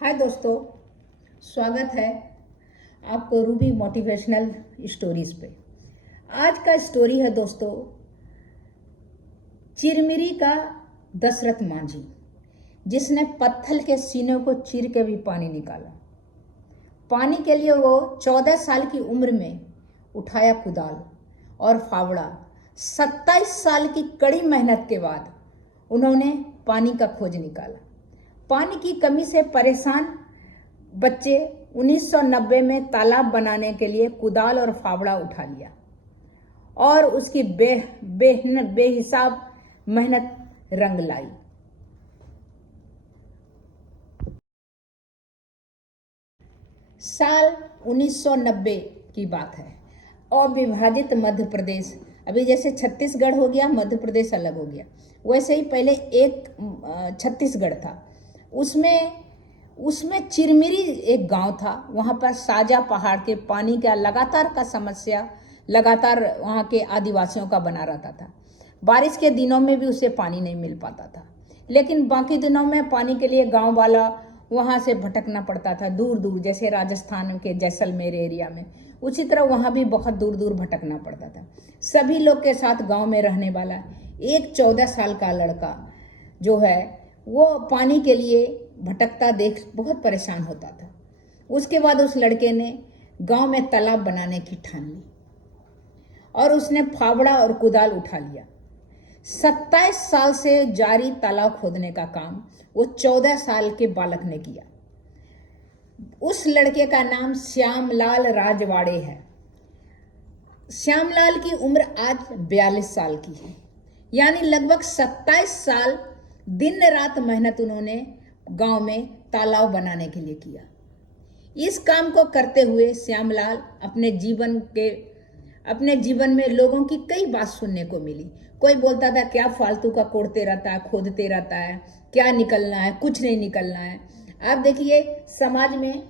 हाय दोस्तों, स्वागत है आपको रूबी मोटिवेशनल स्टोरीज पे। आज का स्टोरी है दोस्तों, चिरमिरी का दशरथ मांझी, जिसने पत्थर के सीने को चीर के भी पानी निकाला। पानी के लिए वो 14 साल की उम्र में उठाया कुदाल और फावड़ा। 27 साल की कड़ी मेहनत के बाद उन्होंने पानी का खोज निकाला। पानी की कमी से परेशान बच्चे 1990 में तालाब बनाने के लिए कुदाल और फावड़ा उठा लिया और उसकी बेहिसाब मेहनत रंग लाई। साल 1990 की बात है। अविभाजित मध्य प्रदेश, अभी जैसे छत्तीसगढ़ हो गया, मध्य प्रदेश अलग हो गया, वैसे ही पहले एक छत्तीसगढ़ था। उसमें चिरमिरी एक गांव था। वहां पर साजा पहाड़ के पानी का लगातार समस्या लगातार वहां के आदिवासियों का बना रहता था। बारिश के दिनों में भी उसे पानी नहीं मिल पाता था, लेकिन बाकी दिनों में पानी के लिए गांव वाला वहां से भटकना पड़ता था दूर दूर, जैसे राजस्थान के जैसलमेर एरिया में, उसी तरह वहां भी बहुत दूर दूर भटकना पड़ता था। सभी लोग के साथ गांव में रहने वाला एक 14 साल का लड़का जो है वो पानी के लिए भटकता देख बहुत परेशान होता था। उसके बाद उस लड़के ने गांव में तालाब बनाने की ठान ली और उसने फावड़ा और कुदाल उठा लिया। 27 साल से जारी तालाब खोदने का काम वो 14 साल के बालक ने किया। उस लड़के का नाम श्यामलाल राजवाड़े है। श्यामलाल की उम्र आज 42 साल की है, यानी लगभग 27 साल दिन रात मेहनत उन्होंने गांव में तालाब बनाने के लिए किया। इस काम को करते हुए श्यामलाल अपने जीवन में लोगों की कई बात सुनने को मिली। कोई बोलता था क्या फालतू का कोड़ते रहता है, खोदते रहता है, क्या निकलना है, कुछ नहीं निकलना है। आप देखिए समाज में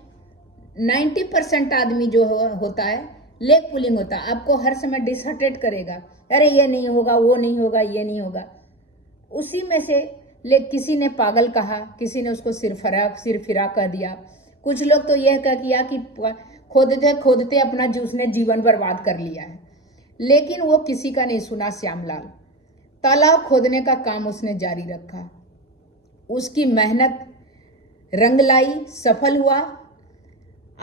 90% आदमी जो होता है लेग पुलिंग होता है, आपको हर समय डिसहर्टेड करेगा, अरे ये नहीं होगा, वो नहीं होगा, ये नहीं होगा। उसी में से किसी ने पागल कहा, किसी ने उसको सिर फिरा कह दिया। कुछ लोग तो यह कह किया कि खोदते खोदते अपना उसने जीवन बर्बाद कर लिया है, लेकिन वो किसी का नहीं सुना। श्यामलाल तालाब खोदने का काम उसने जारी रखा। उसकी मेहनत रंग लाई, सफल हुआ।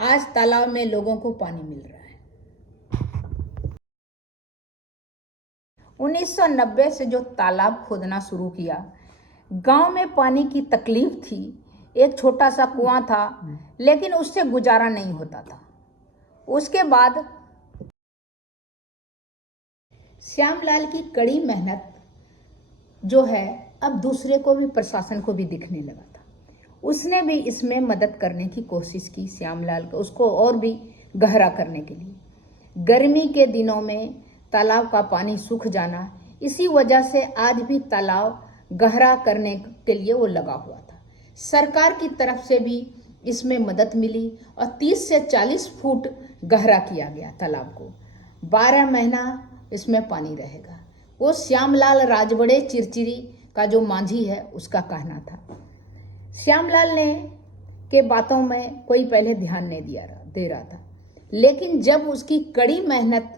आज तालाब में लोगों को पानी मिल रहा है। 1990 से जो तालाब खोदना शुरू किया, गांव में पानी की तकलीफ थी। एक छोटा सा कुआं था, लेकिन उससे गुजारा नहीं होता था। उसके बाद श्यामलाल की कड़ी मेहनत जो है अब दूसरे को भी, प्रशासन को भी दिखने लगा था। उसने भी इसमें मदद करने की कोशिश की श्यामलाल को, उसको और भी गहरा करने के लिए। गर्मी के दिनों में तालाब का पानी सूख जाना, इसी वजह से आज भी तालाब गहरा करने के लिए वो लगा हुआ था। सरकार की तरफ से भी इसमें मदद मिली और 30 से 40 फुट गहरा किया गया तालाब को। 12 महीना इसमें पानी रहेगा। वो श्यामलाल राजवाड़े चिरचिरी का जो मांझी है उसका कहना था। श्यामलाल ने के बातों में कोई पहले ध्यान नहीं दे रहा था, लेकिन जब उसकी कड़ी मेहनत,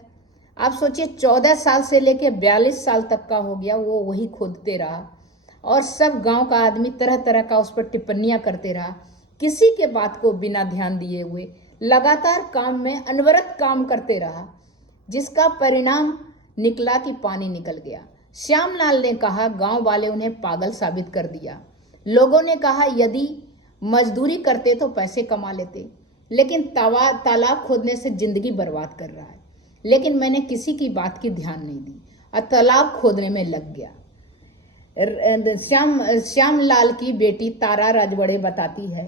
आप सोचिए 14 साल से लेकर 42 साल तक का हो गया, वो वही खोदते रहा और सब गांव का आदमी तरह तरह का उस पर टिप्पणियां करते रहा। किसी के बात को बिना ध्यान दिए हुए लगातार काम में अनवरत काम करते रहा, जिसका परिणाम निकला कि पानी निकल गया। श्यामलाल ने कहा गांव वाले उन्हें पागल साबित कर दिया। लोगों ने कहा यदि मजदूरी करते तो पैसे कमा लेते, लेकिन तालाब खोदने से जिंदगी बर्बाद कर रहा है। लेकिन मैंने किसी की बात की ध्यान नहीं दी और तालाब खोदने में लग गया। श्यामलाल की बेटी तारा राजवाड़े बताती है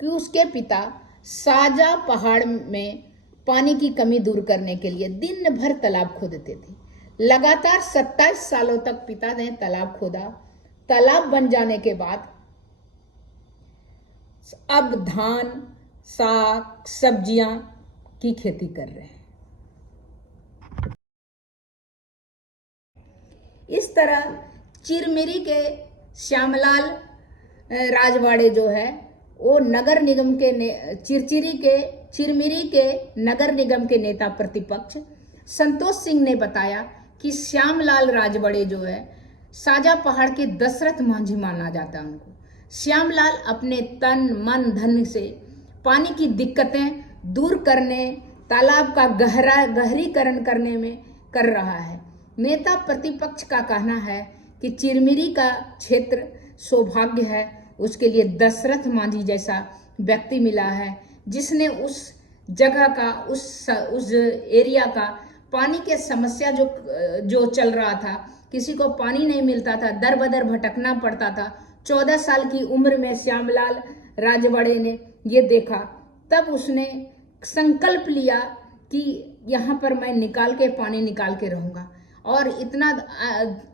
कि उसके पिता साजा पहाड़ में पानी की कमी दूर करने के लिए दिन भर तालाब खोदते थे। लगातार 27 सालों तक पिता ने तालाब खोदा। तालाब बन जाने के बाद अब धान, साग, सब्जियां की खेती कर रहे हैं। इस तरह चिरमिरी के श्यामलाल राजवाड़े जो है वो नगर निगम के चिरमिरी के नगर निगम के नेता प्रतिपक्ष संतोष सिंह ने बताया कि श्यामलाल राजवाड़े जो है साजा पहाड़ के दशरथ मांझी माना जाता है उनको। श्यामलाल अपने तन मन धन से पानी की दिक्कतें दूर करने, तालाब का गहरीकरण करने में कर रहा है। नेता प्रतिपक्ष का कहना है कि चिरमिरी का क्षेत्र सौभाग्य है, उसके लिए दशरथ मांझी जैसा व्यक्ति मिला है जिसने उस जगह का उस एरिया का पानी के समस्या जो चल रहा था, किसी को पानी नहीं मिलता था, दर बदर भटकना पड़ता था। 14 साल की उम्र में श्यामलाल राजवाड़े ने ये देखा, तब उसने संकल्प लिया कि यहाँ पर मैं पानी निकाल के रहूँगा। और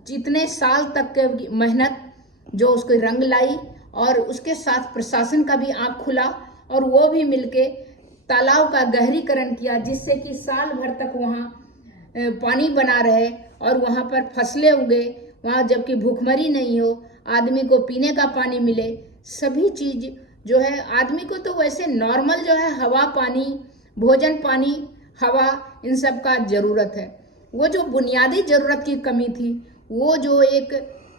इतने साल तक के मेहनत जो उसको रंग लाई, और उसके साथ प्रशासन का भी आँख खुला और वो भी मिलके तालाब का गहरीकरण किया, जिससे कि साल भर तक वहाँ पानी बना रहे और वहाँ पर फसलें उगे, वहाँ जबकि भूखमरी नहीं हो, आदमी को पीने का पानी मिले। सभी चीज़ जो है आदमी को तो वैसे नॉर्मल जो है हवा पानी, भोजन पानी, हवा, इन सब का ज़रूरत है। वो जो बुनियादी ज़रूरत की कमी थी, वो जो एक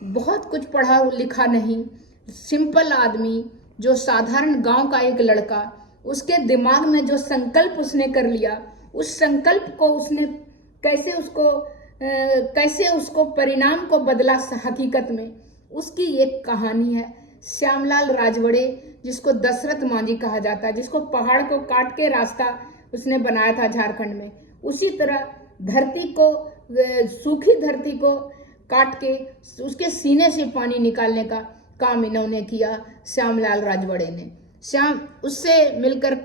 बहुत कुछ पढ़ा लिखा नहीं, सिंपल आदमी, जो साधारण गांव का एक लड़का, उसके दिमाग में जो संकल्प उसने कर लिया, उस संकल्प को उसने कैसे उसको परिणाम को बदला हकीकत में, उसकी एक कहानी है। श्यामलाल राजवाड़े, जिसको दशरथ मांझी कहा जाता है, जिसको पहाड़ को काट के रास्ता उसने बनाया था झारखंड में, उसी तरह धरती को, सूखी धरती को काट के उसके सीने से पानी निकालने का काम इन्होंने किया, श्यामलाल राजवाड़े ने। उससे मिलकर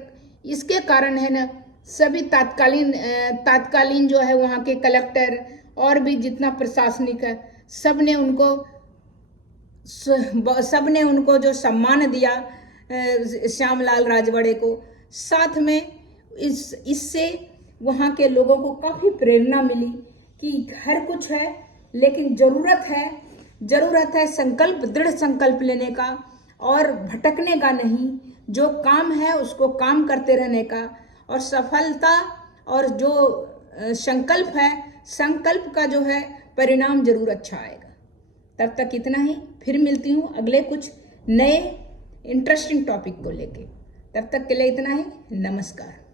इसके कारण है ना, सभी तात्कालीन जो है वहाँ के कलेक्टर और भी जितना प्रशासनिक है, सबने उनको जो सम्मान दिया श्यामलाल राजवाड़े को। साथ में इससे वहाँ के लोगों को काफ़ी प्रेरणा मिली कि हर कुछ है, लेकिन ज़रूरत है संकल्प, दृढ़ संकल्प लेने का और भटकने का नहीं। जो काम है उसको काम करते रहने का, और सफलता और जो संकल्प है, संकल्प का जो है परिणाम जरूर अच्छा आएगा। तब तक इतना ही, फिर मिलती हूँ अगले कुछ नए इंटरेस्टिंग टॉपिक को लेके। तब तक के लिए इतना ही, नमस्कार।